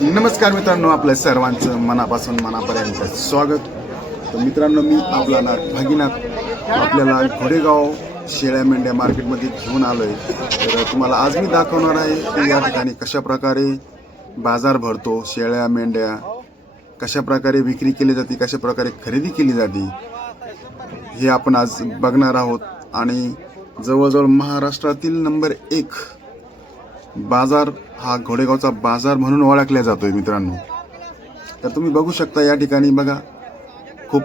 नमस्कार मित्रांनो, आपल्या सर्वांचं मनापासून मनापर्यंत स्वागत. तर मित्रांनो, मी आपला भागीनाथ आपल्याला घोडेगाव शेळ्या मेंढ्या मार्केटमध्ये घेऊन आलोय. तर तुम्हाला आज मी दाखवणार आहे की या ठिकाणी कशा प्रकारे बाजार भरतो, शेळ्या मेंढ्या कशा प्रकारे विक्री केली जाते, कशा प्रकारे खरेदी केली जाते, हे आपण आज बघणार आहोत. आणि जवळजवळ महाराष्ट्रातील नंबर 1 बाजार हा घोडेगावचा बाजार म्हणून ओळखला जातोय मित्रांनो. तर तुम्ही बघू शकता या ठिकाणी बघा, खूप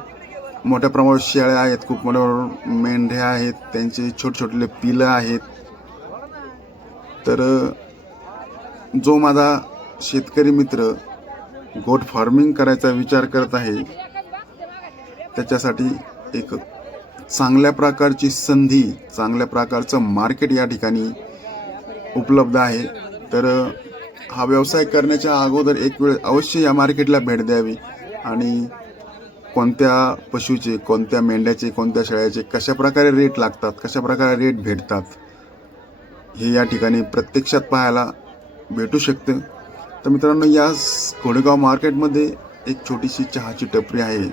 मोठ्या प्रमाणात शेळ्या आहेत, खूप मोठ्या मेंढ्या आहेत, त्यांचे छोटे छोटे पिलं आहेत. तर जो माझा शेतकरी मित्र गोट फार्मिंग करायचा विचार करत आहे, त्याच्यासाठी एक चांगल्या प्रकारची संधी, चांगल्या प्रकारचं मार्केट या ठिकाणी उपलब्ध आहे. तर हा व्यवसाय करण्याच्या अगोदर एक वेळ अवश्य या मार्केटला भेट द्यावी आणि कोणत्या पशुचे, कोणत्या मेंढ्याचे, कोणत्या शेळ्याचे कशा प्रकारे रेट लागतात, कशा प्रकारे रेट भेटतात, हे या ठिकाणी प्रत्यक्षात पाहायला भेटू शकतं. तर मित्रांनो, या घोडेगाव मार्केटमध्ये एक छोटीशी चहाची टपरी आहे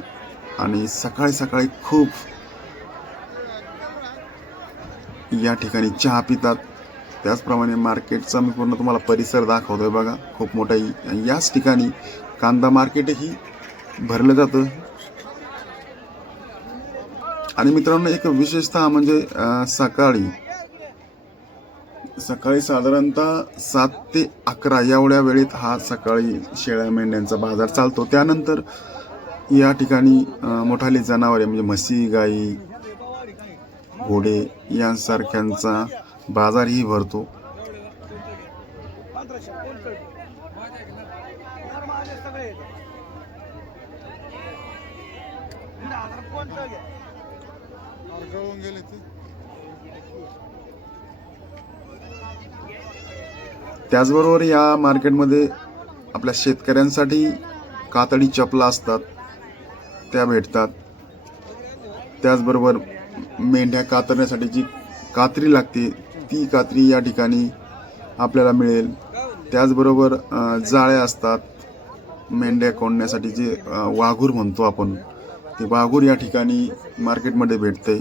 आणि सकाळी सकाळी खूप या ठिकाणी चहा पितात. त्याचप्रमाणे मार्केटचा मी पूर्ण तुम्हाला परिसर दाखवतोय. बघा, खूप मोठा याच ठिकाणी कांदा मार्केटही भरलं जातं. आणि मित्रांनो, एक विशेषतः म्हणजे सकाळी साधारणतः 7 ते 11 एवढ्या वेळेत हा सकाळी शेळ्या मेंढ्यांचा बाजार चालतो. त्यानंतर या ठिकाणी मोठाली जनावरे म्हणजे म्हशी, गाई, घोडे यांसारख्यांचा बाजारही भरतो. त्याचबरोबर या मार्केटमध्ये आपल्या शेतकऱ्यांसाठी कातडी चपला असतात, त्या भेटतात. त्याचबरोबर मेंढ्या कातरण्यासाठी जी कात्री लागते, ती कात्री या ठिकाणी आपल्याला मिळेल. त्याचबरोबर जाळ्या असतात मेंढ्या कोंडण्यासाठी, जे वाघूर म्हणतो आपण, ते वाघूर या ठिकाणी मार्केटमध्ये भेटते.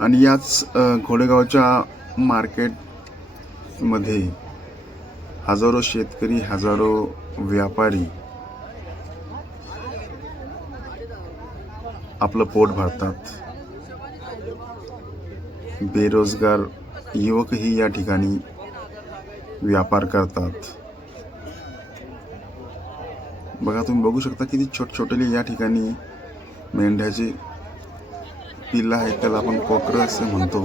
आणि याच घोडेगावच्या मार्केटमध्ये हजारो शेतकरी, हजारो व्यापारी आपलं पोट भरतात. बेरोजगार युवकही या ठिकाणी व्यापार करतात. बघा, तुम्ही बघू शकता किती छोटे या ठिकाणी मेंढ्याचे पिल्ला आहेत, त्याला आपण कोकर असं म्हणतो.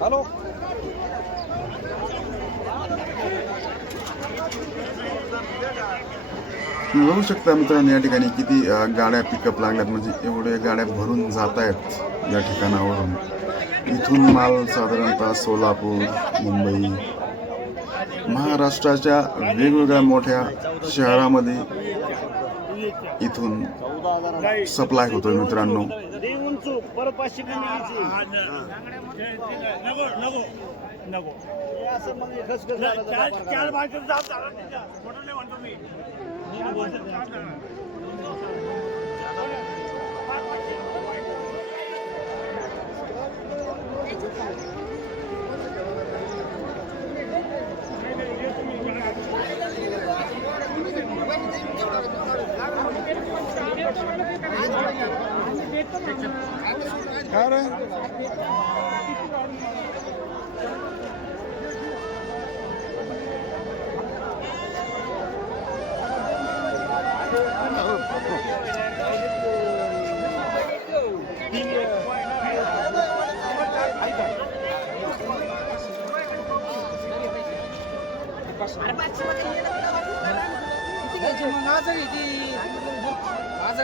हॅलो, तुम्ही बघू शकता मित्रांनो, या ठिकाणी किती गाड्या पिकअप लागल्यात, म्हणजे एवढ्या गाड्या भरून जात आहेत या ठिकाणावरून. इथून माल साधारणतः सोलापूर, मुंबई, महाराष्ट्राच्या वेगवेगळ्या मोठ्या शहरामध्ये इथून सप्लाय होतोय मित्रांनो.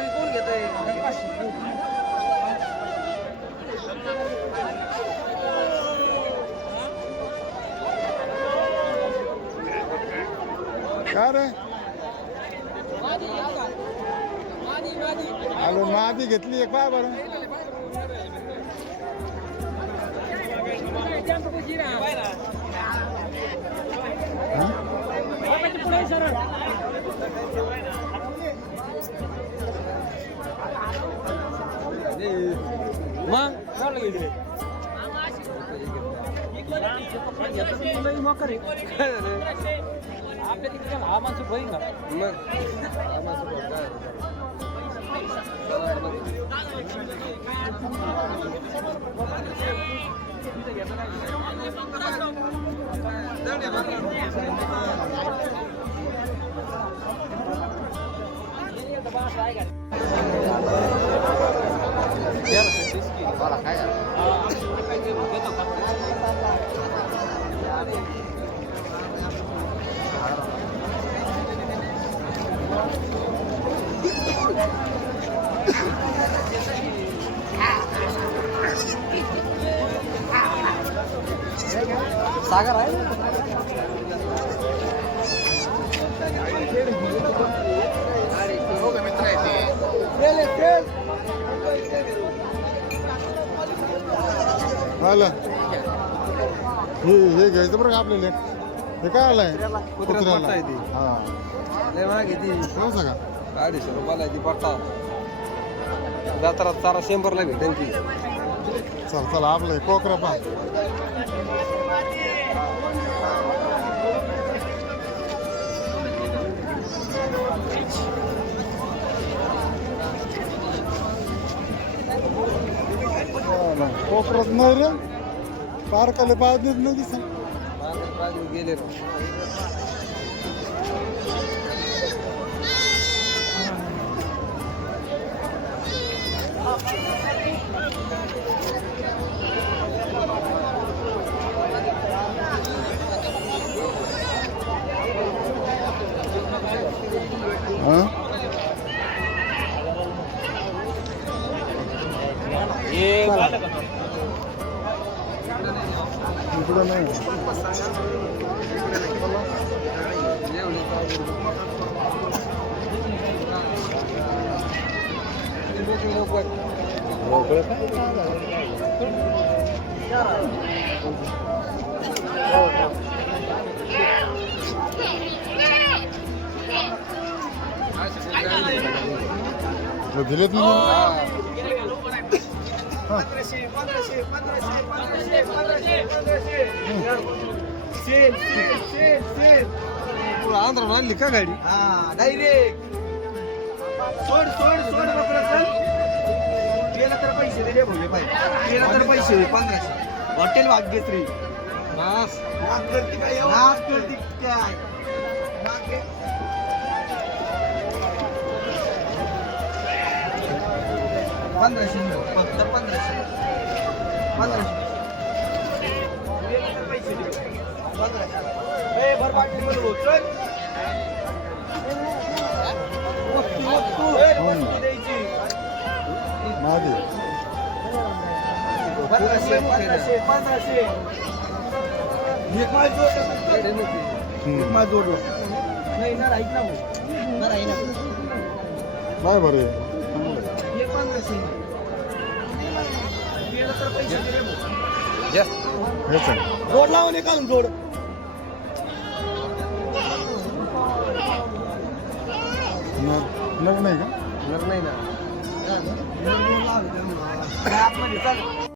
कोण घेतोय काय रे अगं मादी घेतली एक पाय बरं मग आपल्या तिकडे हा माणूस होईल ना सागर आहे आलं हे घ्यायचं बरं का आपल्याला हे काय आलंय कुत्र्याला हा सांगा 250 रुपयाला ती पट्टा जात्रात चारा 100 ला भेटेल ती चल चला आपलं कोकरा पा कोकरात नाही रे पार्काला पाहत नाही दिसत गेले इकडं नाही दिलेत ना आंध्र आणली का गाडी डायरेक्ट सोड सोड सोड गेला तर पैसे दिले भोगे पाहिजे गेला तर पैसे 1500 हॉटेल भाग्यश्री बस नाक करती काय नाक करती काय फक्त 1500 पैसे दिले 1500 ए भर बाटली मध्ये चल मादी 1500 एक माल जोडलं नाही ना राहीत ना ना राही ना काय बरं एक 1500 गेलं तर पैसे दिले हेच आहे जोड लावून एकाल जोड नग नाही का नाही ना